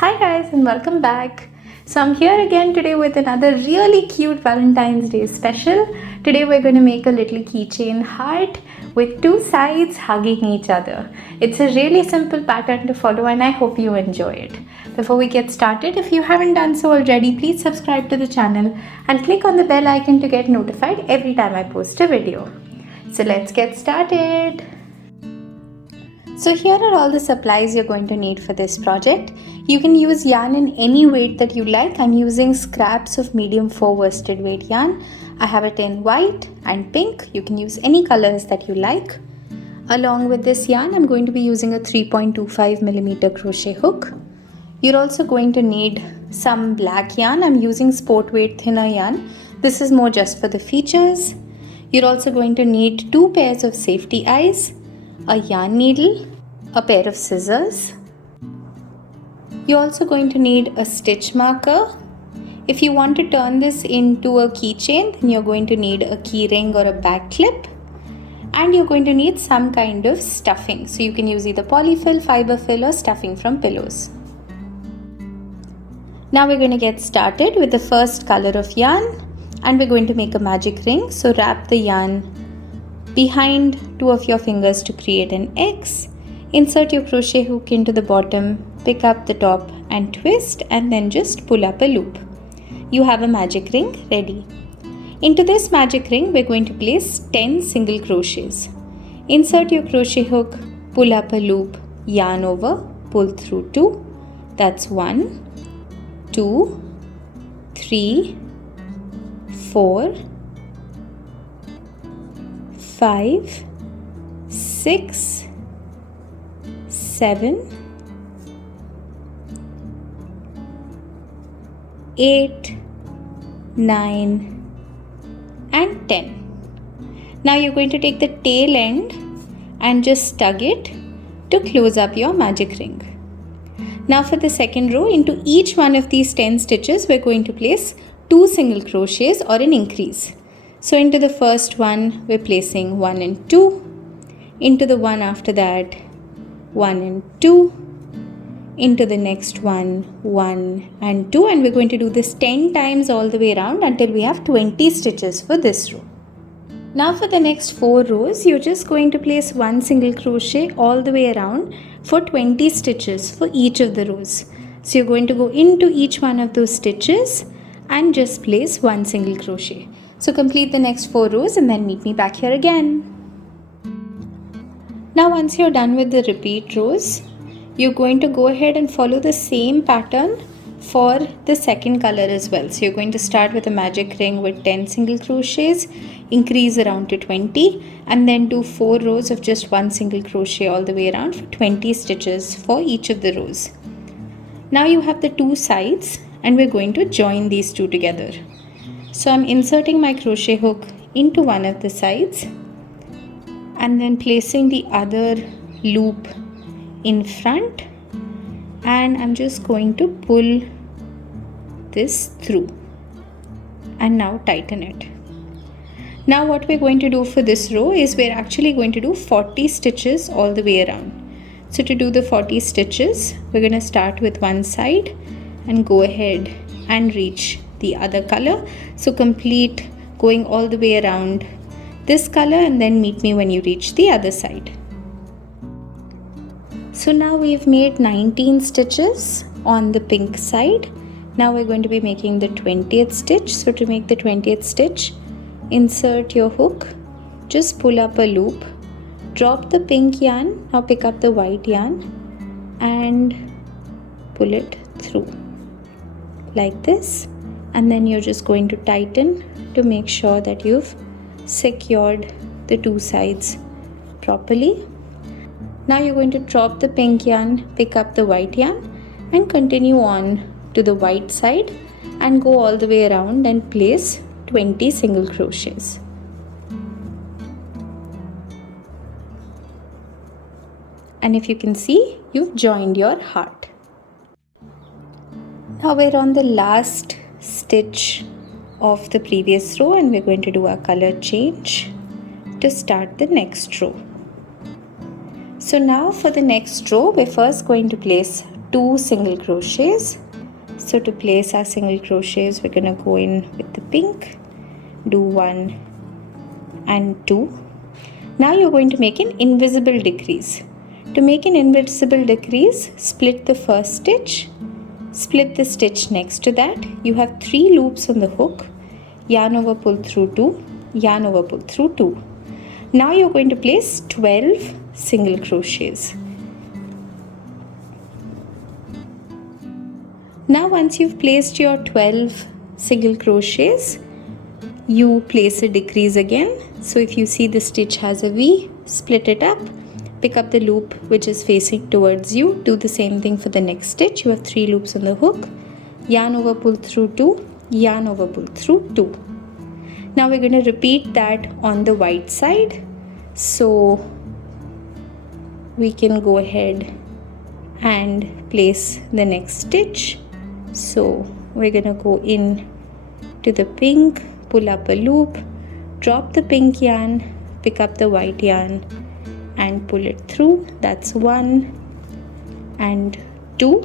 Hi guys and welcome back. So I'm here again today with another really cute Valentine's Day special. Today we're going to make a little keychain heart with two sides hugging each other. It's a really simple pattern to follow and I hope you enjoy it. Before we get started, if you haven't done so already, please subscribe to the channel and click on the bell icon to get notified every time I post a video. So let's get started. So here are all the supplies you're going to need for this project. You can use yarn in any weight that you like. I'm using scraps of medium 4 worsted weight yarn. I have it in white and pink. You can use any colors that you like. Along with this yarn, I'm going to be using a 3.25mm crochet hook. You're also going to need some black yarn. I'm using sport weight thinner yarn. This is more just for the features. You're also going to need 2 pairs of safety eyes, a yarn needle, a pair of scissors. You're also going to need a stitch marker. If you want to turn this into a keychain, then you're going to need a key ring or a back clip. And you're going to need some kind of stuffing. So you can use either polyfill, fiberfill or stuffing from pillows. Now we're going to get started with the first color of yarn and we're going to make a magic ring. So wrap the yarn behind 2 of your fingers to create an X. Insert your crochet hook into the bottom, pick up the top and twist and then just pull up a loop. You have a magic ring ready. Into this magic ring, we're going to place 10 single crochets. Insert your crochet hook, pull up a loop, yarn over, pull through 2. That's 1, 2, 3, 4, 5, 6, 7, 8, 9 and 10. Now you're going to take the tail end and just tug it to close up your magic ring. Now for the second row, into each one of these 10 stitches, we're going to place 2 single crochets or an increase. So into the first one, we're placing 1 and 2. Into the one after that, 1 and 2. Into the next one, 1 and 2. And we're going to do this 10 times all the way around until we have 20 stitches for this row. Now for the next 4 rows, you're just going to place 1 single crochet all the way around for 20 stitches for each of the rows. So you're going to go into each one of those stitches and just place 1 single crochet. So complete the next 4 rows and then meet me back here again. Now once you're done with the repeat rows, you're going to go ahead and follow the same pattern for the second color as well. So you're going to start with a magic ring with 10 single crochets, increase around to 20 and then do 4 rows of just 1 single crochet all the way around for 20 stitches for each of the rows. Now you have the 2 sides and we're going to join these 2 together. So I'm inserting my crochet hook into one of the sides and then placing the other loop in front and I'm just going to pull this through and now tighten it. Now what we're going to do for this row is we're actually going to do 40 stitches all the way around. So to do the 40 stitches, we're going to start with one side and go ahead and reach the other color. So complete going all the way around this color and then meet me when you reach the other side. So now we've made 19 stitches on the pink side. Now we're going to be making the 20th stitch. So to make the 20th stitch, insert your hook, just pull up a loop, drop the pink yarn, now pick up the white yarn and pull it through like this. And then you're just going to tighten to make sure that you've secured the 2 sides properly. Now you're going to drop the pink yarn, pick up the white yarn and continue on to the white side and go all the way around and place 20 single crochets. And if you can see, you've joined your heart. Now we're on the last stitch of the previous row and we're going to do our color change to start the next row. So now for the next row, we're first going to place 2 single crochets. So to place our single crochets, we're going to go in with the pink, do 1 and 2. Now you're going to make an invisible decrease. To make an invisible decrease, split the first stitch, split the stitch next to that. You have 3 loops on the hook, yarn over, pull through 2, yarn over, pull through 2. Now you're going to place 12 single crochets. Now once you've placed your 12 single crochets, you place a decrease again. So if you see the stitch has a V, split it up, pick up the loop which is facing towards you, do the same thing for the next stitch. You have 3 loops on the hook, yarn over, pull through 2, yarn over, pull through 2. Now we're going to repeat that on the white side. So we can go ahead and place the next stitch. So we're going to go in to the pink, pull up a loop, drop the pink yarn, pick up the white yarn and pull it through. That's 1 and 2.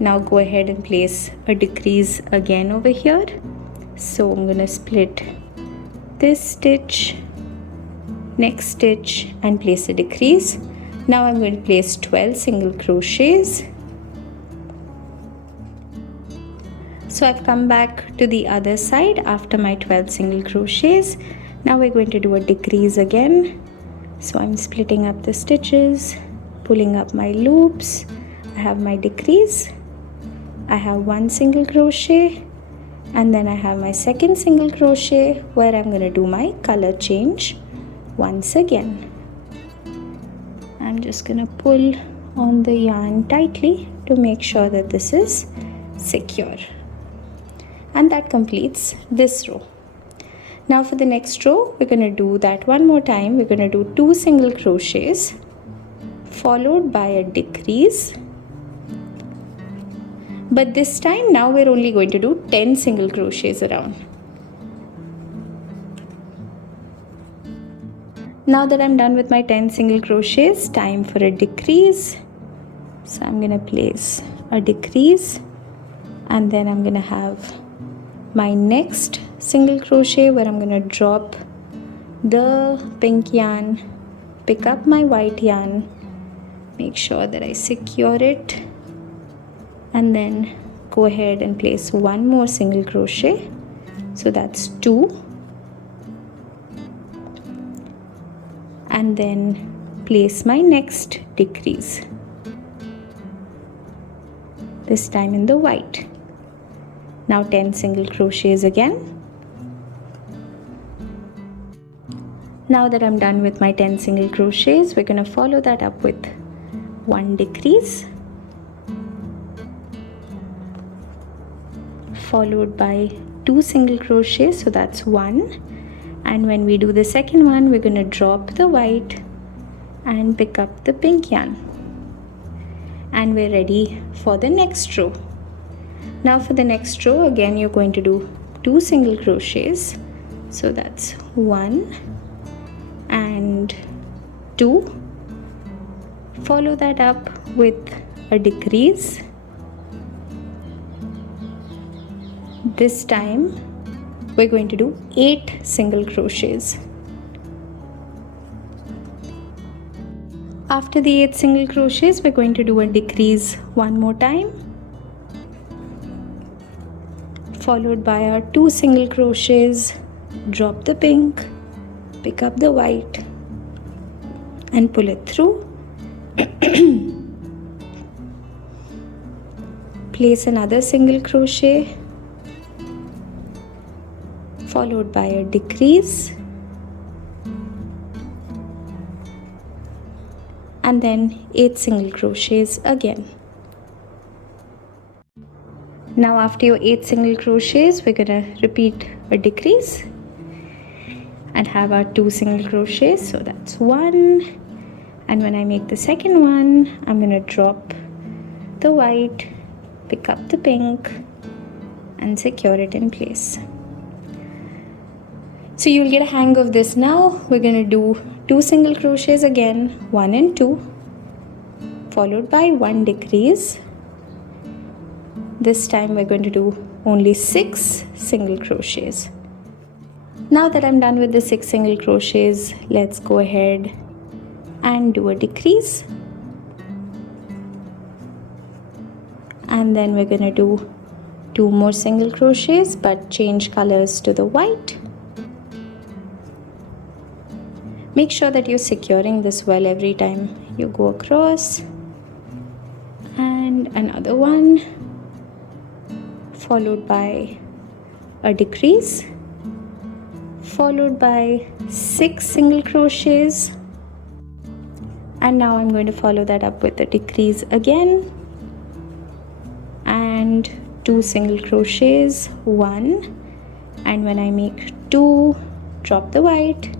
Now go ahead and place a decrease again over here. So I'm going to split this stitch, next stitch and place a decrease. Now I'm going to place 12 single crochets. So I've come back to the other side after my 12 single crochets. Now we're going to do a decrease again. So I'm splitting up the stitches, pulling up my loops. I have my decrease. I have 1 single crochet and then I have my second single crochet where I'm going to do my color change once again. I'm just going to pull on the yarn tightly to make sure that this is secure. And that completes this row. Now for the next row, we're going to do that one more time. We're going to do 2 single crochets followed by a decrease. But this time now we're only going to do 10 single crochets around. Now that I'm done with my 10 single crochets, time for a decrease. So I'm going to place a decrease and then I'm going to have my next single crochet where I'm going to drop the pink yarn, pick up my white yarn, make sure that I secure it and then go ahead and place 1 more single crochet. So that's 2 and then place my next decrease, this time in the white. Now 10 single crochets again. Now that I'm done with my 10 single crochets, we're going to follow that up with 1 decrease followed by 2 single crochets, so that's 1. And when we do the second one, we're going to drop the white and pick up the pink yarn. And we're ready for the next row. Now for the next row, again you're going to do 2 single crochets. So that's 1 and 2. Follow that up with a decrease. This time we're going to do 8 single crochets. After the 8 single crochets, we're going to do a decrease one more time, followed by our 2 single crochets, drop the pink, pick up the white and pull it through. Place another single crochet followed by a decrease and then 8 single crochets again. Now after your 8 single crochets, we're going to repeat a decrease and have our 2 single crochets, so that's 1. And when I make the second one, I'm going to drop the white, pick up the pink and secure it in place. So you'll get a hang of this now. We're going to do 2 single crochets again, 1 and 2, followed by 1 decrease. This time we're going to do only 6 single crochets. Now that I'm done with the 6 single crochets, let's go ahead and do a decrease. And then we're going to do 2 more single crochets, but change colors to the white. Make sure that you're securing this well every time you go across. And another one, followed by a decrease, followed by 6 single crochets. And now I'm going to follow that up with a decrease again, and 2 single crochets, 1, and when I make 2, drop the white,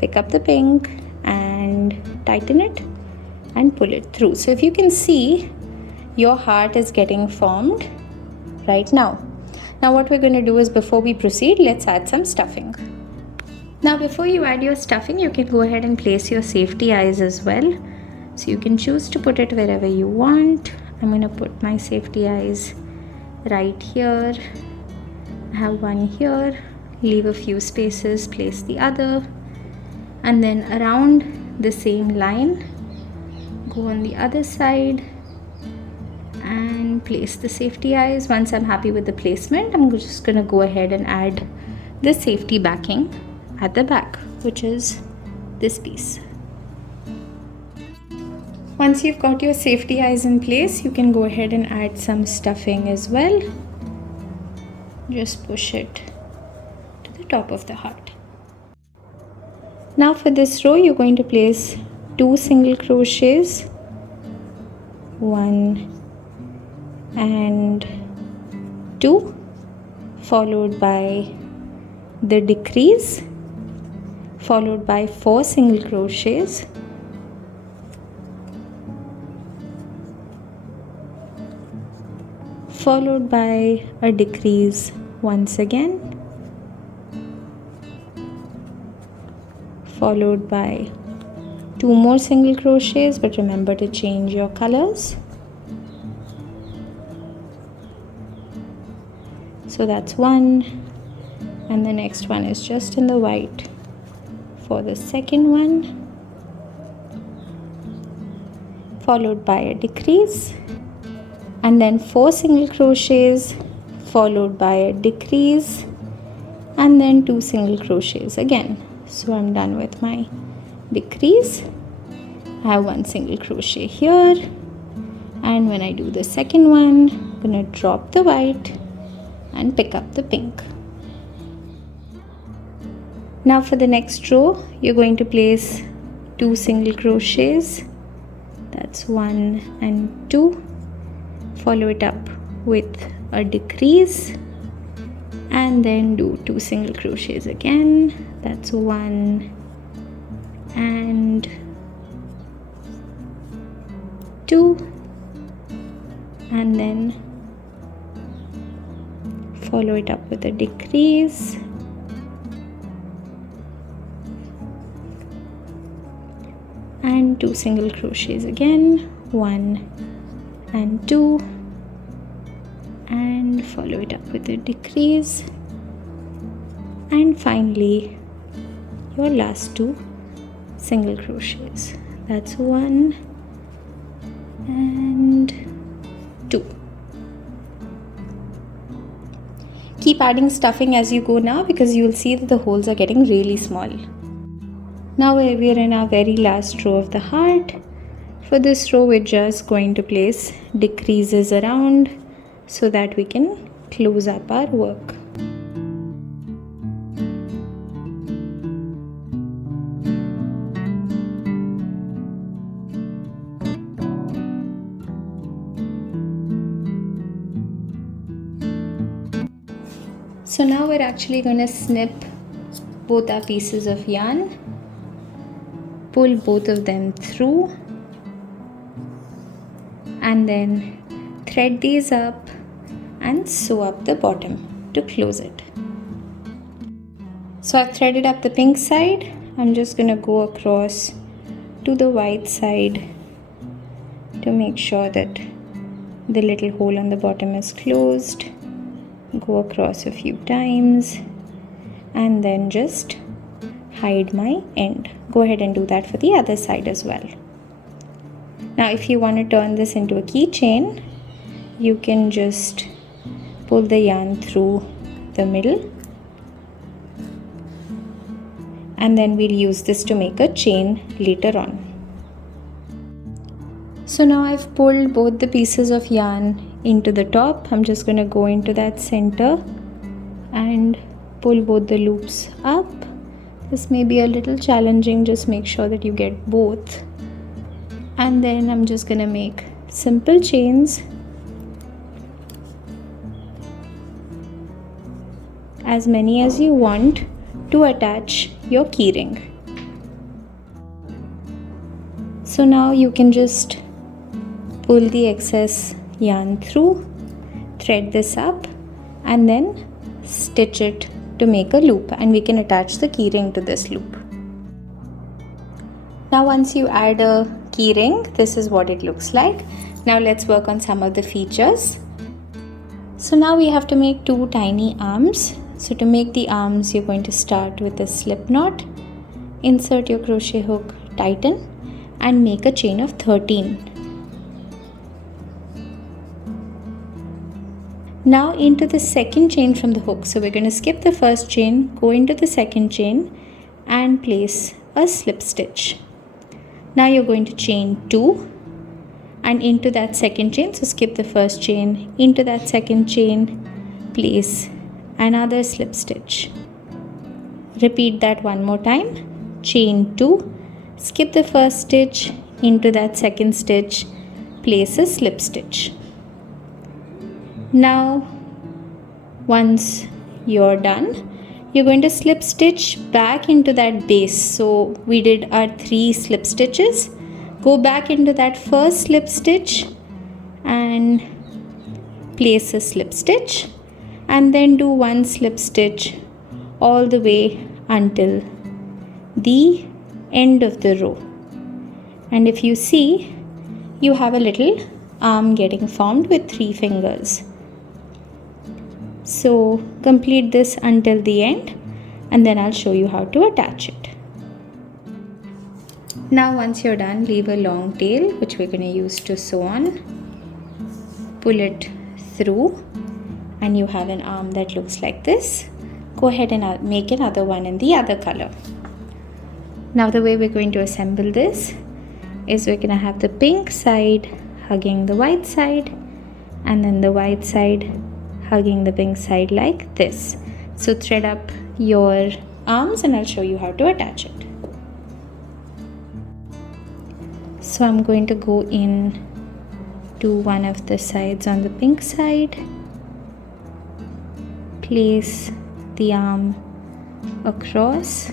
pick up the pink and tighten it and pull it through. So if you can see, your heart is getting formed right now. Now what we're going to do is, before we proceed, let's add some stuffing. Now before you add your stuffing, you can go ahead and place your safety eyes as well. So you can choose to put it wherever you want. I'm going to put my safety eyes right here. I have one here, leave a few spaces, place the other, and then around the same line, go on the other side and place the safety eyes. Once I'm happy with the placement, I'm just going to go ahead and add the safety backing at the back, which is this piece. Once you've got your safety eyes in place, you can go ahead and add some stuffing as well. Just push it to the top of the heart. Now for this row, you're going to place 2 single crochets, 1 and 2, followed by the decrease, followed by 4 single crochets, followed by a decrease once again, followed by 2 more single crochets, but remember to change your colors. So that's 1, and the next one is just in the white for the second one, followed by a decrease, and then 4 single crochets, followed by a decrease, and then 2 single crochets again. So I'm done with my decrease. I have 1 single crochet here, and when I do the second one, I'm gonna drop the white and pick up the pink. Now for the next row, you're going to place 2 single crochets, that's 1 and 2, follow it up with a decrease, and then do 2 single crochets again, that's 1 and 2, and then follow it up with a decrease, and 2 single crochets again, 1 and 2, and follow it up with a decrease, and finally your last 2 single crochets, that's 1 and 2. Keep adding stuffing as you go now, because you'll see that the holes are getting really small. Now we're in our very last row of the heart. For this row, we're just going to place decreases around so that we can close up our work. So now we're actually going to snip both our pieces of yarn, pull both of them through, and then thread these up and sew up the bottom to close it. So I've threaded up the pink side. I'm just going to go across to the white side to make sure that the little hole on the bottom is closed. Go across a few times and then just hide my end. Go ahead and do that for the other side as well. Now if you want to turn this into a keychain, you can just pull the yarn through the middle, and then we'll use this to make a chain later on. So now I've pulled both the pieces of yarn into the top. I'm just going to go into that center and pull both the loops up. This may be a little challenging, just make sure that you get both. And then I'm just going to make simple chains, as many as you want, to attach your keyring. So now you can just pull the excess yarn through, thread this up, and then stitch it to make a loop, and we can attach the keyring to this loop. Now once you add a keyring, this is what it looks like. Now let's work on some of the features. So now we have to make two tiny arms. So to make the arms, you're going to start with a slip knot, insert your crochet hook, tighten, and make a chain of 13. Now into the second chain from the hook. So we're going to skip the first chain, go into the second chain and place a slip stitch. Now you're going to chain 2 and into that second chain. So skip the first chain, into that second chain, place another slip stitch. Repeat that one more time. Chain 2, skip the first stitch, into that second stitch, place a slip stitch. Now once you're done, you're going to slip stitch back into that base. So we did our 3 slip stitches. Go back into that first slip stitch and place a slip stitch, and then do 1 slip stitch all the way until the end of the row. And if you see, you have a little arm getting formed with 3 fingers. So complete this until the end, and then I'll show you how to attach it. Now once you're done, leave a long tail which we're going to use to sew on. Pull it through and you have an arm that looks like this. Go ahead and make another one in the other color. Now the way we're going to assemble this is we're going to have the pink side hugging the white side, and then the white side hugging the pink side like this. So thread up your arms and I'll show you how to attach it. So I'm going to go in to one of the sides on the pink side, place the arm across,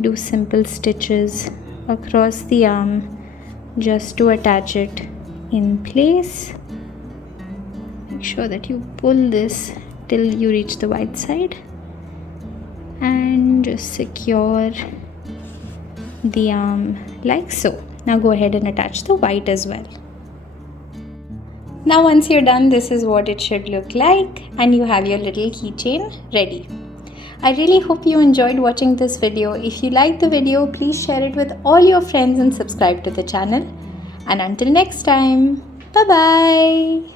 do simple stitches across the arm just to attach it in place. Make sure that you pull this till you reach the white side and just secure the arm like so. Now go ahead and attach the white as well. Now once you're done, this is what it should look like, and you have your little keychain ready. I really hope you enjoyed watching this video. If you liked the video, please share it with all your friends and subscribe to the channel. And until next time, bye bye.